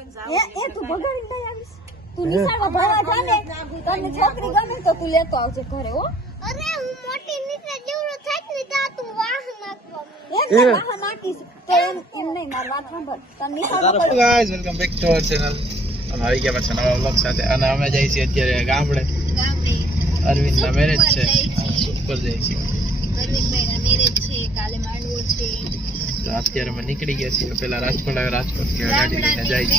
એ એ તું ભગાડી લઈ આવીશ. તું નિશાળમાં ભણવા જા ને તને છોકરી ગમે તો તું લેતો આવજે ઘરે હો. અરે હું મોટી નીચે જેવડો થાય ને ત્યાં તું વાહ નાખવા એમ વાહ નાખીશ તો એમ એમ નહીં મારી વાત સાંભળ. તને નિશાળમાં કોઈ- welcome back to our channel અમે આવી ગયા પાછા નવા વ્લોગ સાથે. અને અમે જઈએ છીએ અત્યારે ગામડે. અરવિંદના મેરેજ છે. સુપર જઈએ છીએ. અરવિંદભાઈના મેરેજ છે કાલે માંડવો છે. તો અત્યારે અમે નીકળી ગયા છીએ. પેલા રાજકોટ આવે રાજકોટ કે ગાડી લઈને જાય છે.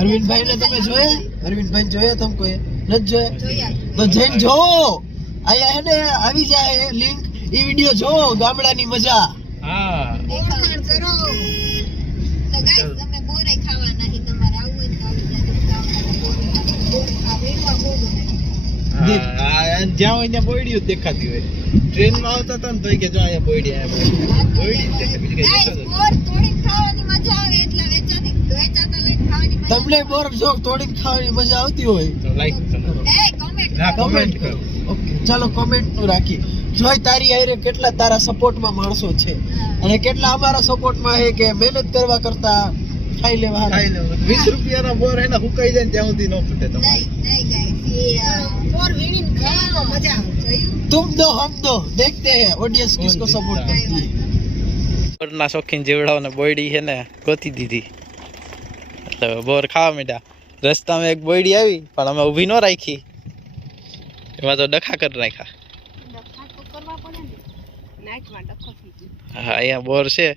અરવિંદભાઈ ને તમે જોયા? અરવિંદભાઈ જોયા તમે કોઈ નથી જોયા? તો જઈને જોવો અહીંયા હે ને આવી જાય લિંક એ વીડિયો જોવો ગામડાની મજા. હા. ઓળખાણ કરો. તો ગાઈસ તમે બોરે ખાવા નહીં તમારે આવવું હોય તો આવી જાય તમે ગામડાના બોર ખાવા. બોર ખાવા, વેડવા બહુ ગમે. હા, આ જ્યાં હોય ત્યાં દેખાતી હોય. ટ્રેનમાં આવતા હતા ને કે જો અહીંયા બોયડી અહીંયા બોયડી. બીજું કઈ દેખાતું તમને બોર શોખ થોડીક ખાવાની મજા આવતી હોય. તો લાઈક કરો. એ comment ના કરો. ઓકે ચાલો કોમેન્ટનું રાખી જોઈ તારી આયરે કેટલા તારા સપોર્ટમાં માણસો છે. અને કેટલા અમારા સપોર્ટમાં છે કે મહેનત કરવા કરતા ખાઈ લેવા ખાઈ લેવા. વીસ રૂપિયાના બોર એના હુકાઈ જાય ત્યાં સુધી ન ફૂટે તમારે. નહીં, નહીં guys, એ, આ, બોર વીણીને ખાવામાં મજા આવે. જોયું? तुम दो हम दो देखते हैं ऑडियंस किसको सपोर्ट करती है બોરના શોખીન જીવડાઓને બોયડી છે ને ગોતી દીધી એટલે બોર ખાવા માંડ્યા રસ્તામાં એક બોયડી આવી પણ અમે ઊભી ન રાખી એમાં તો ડખા કરી નાખ્યા ડખા તો કરવા પડે ને. નાઈટમાં ડખો થઈ ગયો. હા અહીંયા બોર છે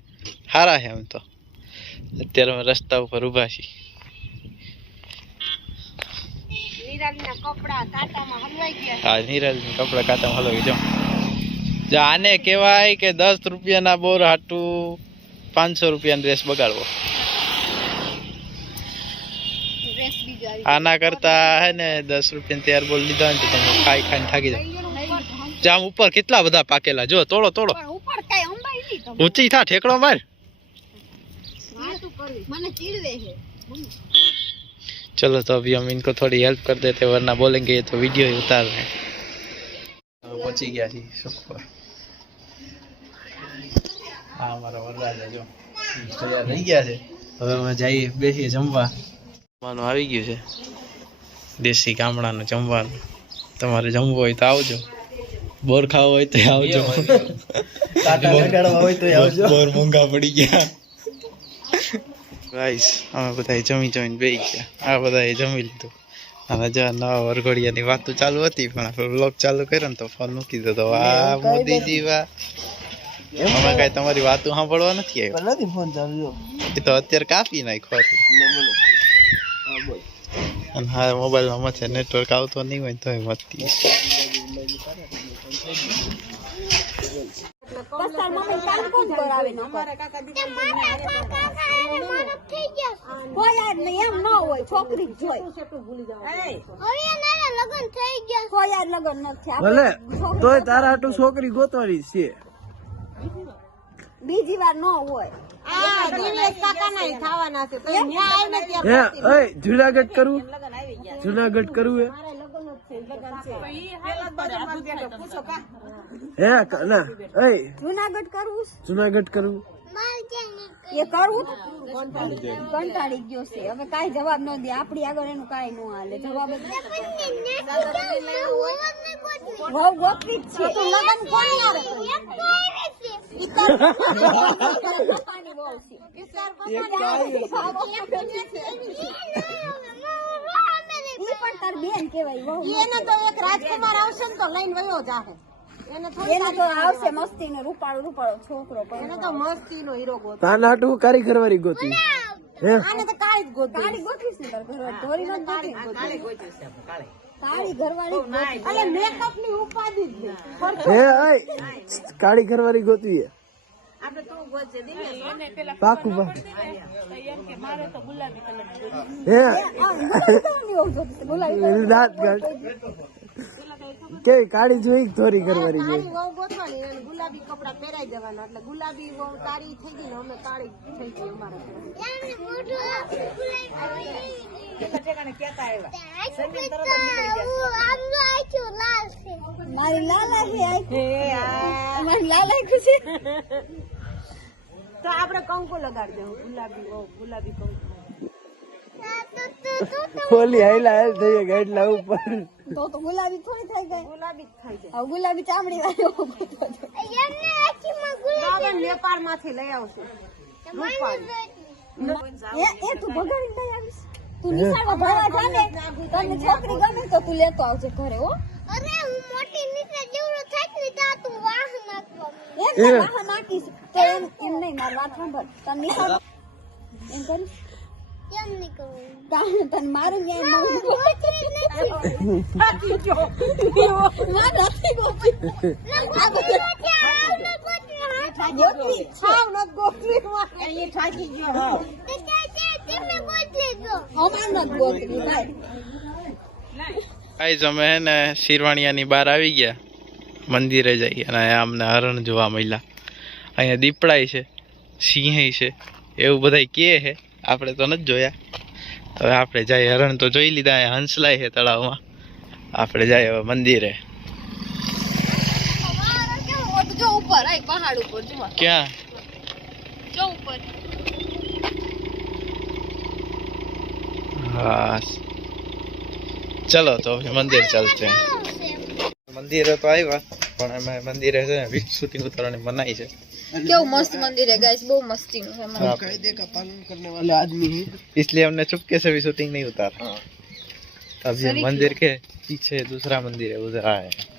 સારા છે એમ તો અત્યારે અમે રસ્તા ઉપર ઊભા છીએ નિરાલીના કપડાં કાંટામાં હલવાઈ ગયા હા કપડા હલવી જો જો આને કહેવાય કે દસ રૂપિયાના બોર હાટું પાંચસો રૂપિયાનો ડ્રેસ બગાડવો. આના કરતા હે ને દસ રૂપિયા તૈયાર બોલ લીધા ને તો તમે ખાઈ ખાઈને થાકી જાવ જામ ઉપર કેટલા બધા પાકેલા? જો તોડો તોડો. ઊંચી થા ઠેકડો માર. મને ચીડવે છે. चलो तो अभी हम इनको थोड़ी हेल्प कर देते हैं वरना बोलेंगे ये तो वीडियो ही उतार रहे हैं पहुंची गया जी सुख पर હા અમારા વરરાજા જો તૈયાર થઈ ગયા છે હવે અમે જઈએ બેસીએ જમવા જમવાનું આવી ગયું છે દેશી ગામડાનું જમવાનું તમારે જમવું હોય તો આવજો બોર ખાવો હોય તો આવજો બોર મોંઘા પડી ગયા ગાઈસ અમે બધા જમી જમીને બે ગયા. આ બધાએ જમી લીધું. અને જો નવા વરઘોડિયાની વાતો ચાલુ હતી પણ આપણે બ્લોગ ચાલુ કર્યો ને તો ફોન મૂકી દીધો. આ મોદીજી વા અમે કઈ તમારી વાતો સાંભળવા નથી આવ્યો. નથી ફોન ચાલુ એ તો અત્યારે કાપી નાખ્યો. અને હા મોબાઈલમાં મચે. નેટવર્ક આવતો નહીં હોય તોય મતી છોકરી તોય તારા હાટુ છોકરી ગોતવાની છે. બીજી વાર ન હોય. જુનાગઢ કરવું જુનાગઢ કરવું જુનાગઢ કરવું જુનાગઢ કરવું એ કરવું કંટાળી ગયો છે. હવે કાંઈ જવાબ ન દે. આપણી આગળ એનું કાંઈ ન હાલે. જવાબ ગોતવી જ છે. લગન કોની છે. ઈ પણ તાર બેન કહેવાય વહુ એને તો એક રાજકુમાર આવશે ને તો લઈને વયો જાહે. એને તો આવશે મસ્તી નો રૂપાળો રૂપાળો છોકરો એને તો મસ્તી નો હીરો ગોત તારા હાટુ કારીગર વાળી ગોતી આને તો કાળી જ કાળી ગોતવીશ ને તાર ઘરવાળી. ધોરી ન ગોતવી. કાળી ગોતવી કાળી. ઘરવાળી અલે મેકઅપની ઉપાધિ જ હે. કાળી ઘરવાળી ગોતવી હે. પાકું છે, કેવી કાળી જોઈ કે ધોરી ઘરવાળી જોઈ વહુ ગોતવાની ગુલાબી કપડા પહેરાઈ દેવાના. એટલે ગુલાબી બહુ તારી થઈ ગઈ ને અમે કાળી થઈ ગઈ અમારા મારી લાલા છે મારી લાલા છે. તો આપણે કંકુ લગાડી દેવું ગુલાબી ગુલાબી કંકુ. ઓલી હાઈલા હાલ થઈ ગયા એટલા ઉપર. તો તો ગુલાબી થોડી થઈ ગઈ. ગુલાબી જ થઈ જાય. હવે ગુલાબી ચામડી વાળો એમને આખીમાં ગુલાબ નેપાળમાંથી લઈ આવશું. એ એ તું ભગાડી લઈ આવીશ. તું નિશાળમાં ભણવા જા તને છોકરી ગમે તો તું લેતો આવજે ઘરે હો. અરે હું મોટી નીચે જેવડો થાય ને તું વાહ નાખવા એમ ને તો એમ એમ નહીં માર વાત સાંભળ. તને નિશાળ એમ કરીશ કેમ નહીં કરું તને મારું ન્યાય મળું. નથી. જો માં નથી ગોતી. આ ગોતી. આવને ગોતરી હા ગોતી. છાવ ન ગોતી એ હાવ તે અમે હે ને શિરવાણિયાની બહાર આવી ગયા. મંદિરે જઈ અને અહીંયા અમને હરણ જોવા મળ્યા. અહીંયા દીપડાય છે સિંહ છે, એવું બધા કહે છે. આપણે તો નથી જોયા. હવે આપણે જઈએ હરણ તો જોઈ લીધા, અહીંયા હંસલાય છે તળાવમાં. આપણે જઈએ હવે મંદિરે. ક્યાં? હા. ચલો તો મંદિર ચાલશે. મંદિરે તો આવ્યા પણ અમે મંદિરે છે ને શૂટિંગ ઉતારવાની મનાઈ છે કેવું મસ્ત મંદિર હે ગાઈસ બહુ મસ્તીનું છે મંદિર हाँ। कायदे का पालन करने वाले आदमी हैं इसलिए हमने चुपके से भी शूटिंग नहीं उतारा अभी हम मंदिर के पीछे दूसरा मंदिर है उधर आए हैं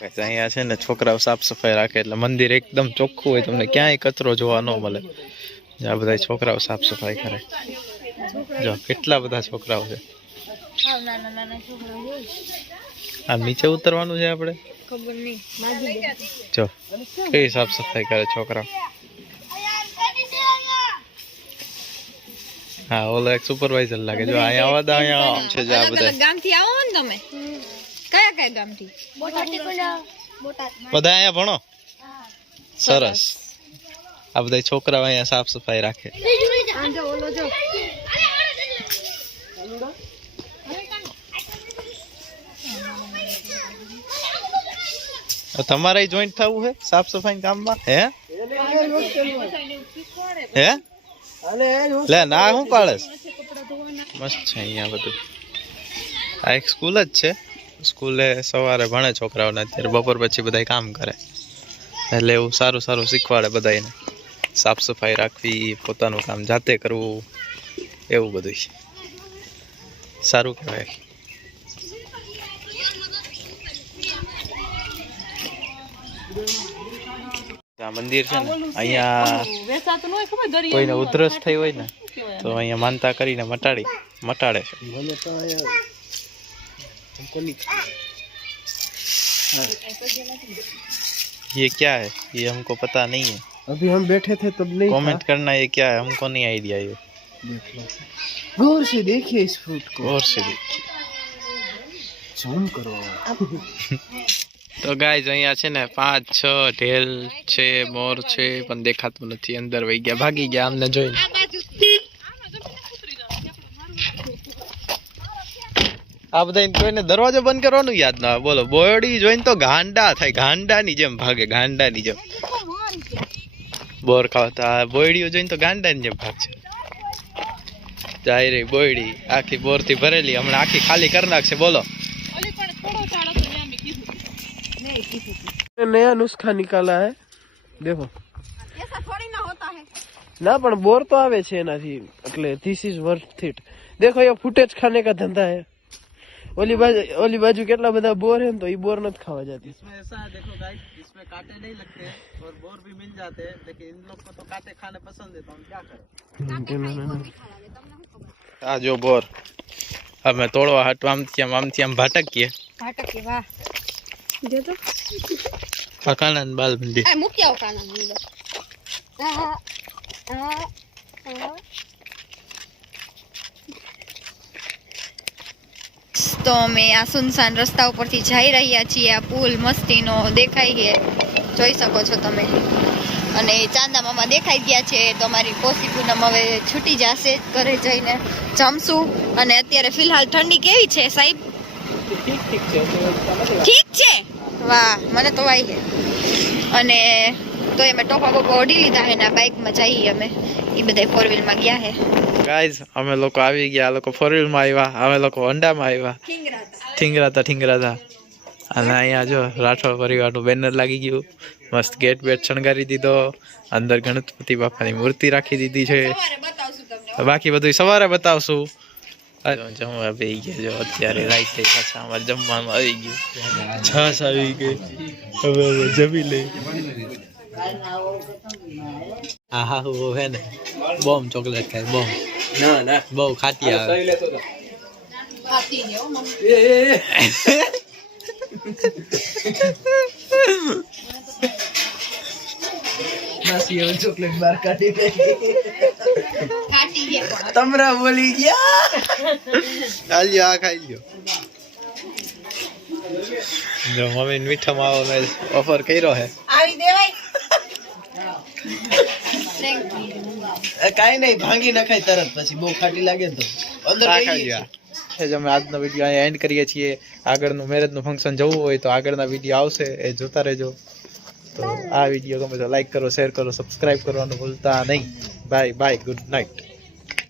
ગાઈસ, અહીંયા છે ને છોકરાઓ સાફ સફાઈ રાખે એટલે મંદિર એકદમ ચોખ્ખું હોય તમને ક્યાંય કચરો જોવા ન મળે આ બધા છોકરાઓ સાફ સફાઈ કરે જો કેટલા બધા છોકરાઓ છે હાવ નાના નાના છોકરા હોય આ નીચે ઉતરવાનું છે આપણે? ખબર નહીં. માગી દે જો કઈ સાફ સફાઈ કરે છોકરાઓ. હા ઓલો એક સુપરવાઇઝર લાગે. જો અહીંયા આવા દા અહીંયા આમ છે જો આ બધા. ગામથી આવો ને તમે? કયા કયા ગામથી બોટાદ બોટાદ બધા અહીંયા ભણો? સરસ. આ બધા છોકરાઓ અહીંયા સાફ સફાઈ રાખે. જો ઓલો જો. તમારે જોઈન્ટ થવું છે સાફ સફાઈ કામમાં? હે? હે? લે, ના શું પાડે મસ્ત છે અહીંયા બધું. આ એક સ્કૂલ જ છે. સ્કૂલે સવારે ભણે છોકરાઓને, અત્યારે બપોર પછી બધા કામ કરે. એટલે એવું સારું સારું શીખવાડે બધાને સાફ સફાઈ રાખવી, પોતાનું કામ જાતે કરવું, એવું બધું સારું કહેવાય. આ મંદિર છે ને અહીંયા કોઈને ઉધરસ થઈ હોય ને તો અહીંયા માનતા કરીને મટાડી મટાડે છે मैंने तो आया हमको नहीं ये क्या है ये हमको पता नहीं है अभी हम बैठे थे तब नहीं कमेंट करना ये क्या है हमको नहीं आइडिया ये था। देख लो गौर से देखिए इस फ्रूट को गौर से देखिए जूम करो તો ગાય અહીંયા છે ને પાંચ, છ, ઢેલ છે, મોર છે, પણ દેખાતું નથી, અંદર વહી ગયા, ભાગી ગયા અમને જોઈને. આ બધા કોઈને દરવાજો બંધ કરવાનું યાદ ના આવે બોલો, બોયડી જોઈને તો ગાંડા થાય, ગાંડાની જેમ ભાગે, ગાંડાની જેમ. બોર ખાવતા બોયડીઓ જોઈને તો ગાંડાની જેમ ભાગશે. જાય રહી બોયડી, આખી બોરથી ભરેલી, હમણાં આખી ખાલી કરી નાખશે, બોલો. नया नुस्खा निकाला है देखो ऐसा थोड़ी ना होता है ના પણ બોર તો આવે છે એનાથી એટલે ધીસ ઇઝ વર્થ ઇટ દેખો એ ફૂટેજ ખાને કા ધંધા હે ઓલી બાજુ ઓલી બાજુ કેટલા બધા બોર હે ને તો એ બોર નથી ખાવા જાતી इसमें ऐसा है देखो गाइस इसमें कांटे नहीं लगते और बोर भी मिल जाते हैं लेकिन इन लोग को तो कांटे खाने पसंद है तो हम क्या करें આ જો બોર અમે તોડવા હાટવા આમથી આમ આમથી આમ ભાટકીએ ભાટકી વાહ જો તો. કાકાના ને બાલ બંધી આ મૂકી આવો કાના અંદર. આ આ આ તો અમે આ સુનસાન રસ્તા ઉપરથી જઈ રહ્યા છીએ. આ પુલ મસ્તીનો દેખાય છે. જોઈ શકો છો તમે. અને ચાંદા મામા દેખાઈ ગયા છે. તો અમારી કોસી પૂનમ હવે છૂટી જશે ઘરે જઈને. જમશું. અને અત્યારે ફિલહાલ ઠંડી કેવી છે સાહેબ? ઠીક છે. વાહ, મને તો વાય છે. અને તો અમે ટોપા બોપા ઓઢી લીધા છે ના બાઇકમાં જઈએ અમે. એ બધા ફોર વ્હીલમાં ગયા હે ગાઈઝ અમે લોકો આવી ગયા. લોકો ફોર વ્હીલમાં આવ્યા. અમે લોકો હોન્ડામાં આવ્યા. ઠીંગરાતા ઠીંગરાતા. અને અહીંયા જો રાઠોડ પરિવારનું બેનર લાગી ગયું. મસ્ત ગેટ બેટ શણગારી દીધો. અંદર ગણપતિ બાપાની મૂર્તિ રાખી દીધી છે. બાકી બધું સવારે બતાવશું. જમવા બેસી ગયા જો અત્યારે રાઈટ થઈ પાછા અમારે જમવામાં આવી ગયું. છાશ આવી ગઈ. હવે હવે જમી લઈ હા હા હું હે ને બોમ્બ ચોકલેટ ખાય બોમ્બ ના ના. બહુ ખાટી આવે. ચોકલેટ બહાર કાઢી તમરા બોલી ગયા. ખાઈ આ ખાઈ લ્યો. જો મમ્મી મીઠા માવો મેં ઓફર કર્યો હે. કાઈ નહીં ભાંગી નખાય તરત પછી બહુ ખાટી લાગે ને તો. અંદર જ અમે આજનો વીડિયો અહીંયા એન્ડ કરીએ છીએ. આગળનું મેરેજનું ફંક્શન જવું હોય તો આગળના વીડિયો આવશે. એ જોતા રહેજો. તો આ વીડિયો ગમે તો લાઈક કરો શેર કરો સબસ્ક્રાઈબ કરવાનું ભૂલતા નહીં. Bye bye good night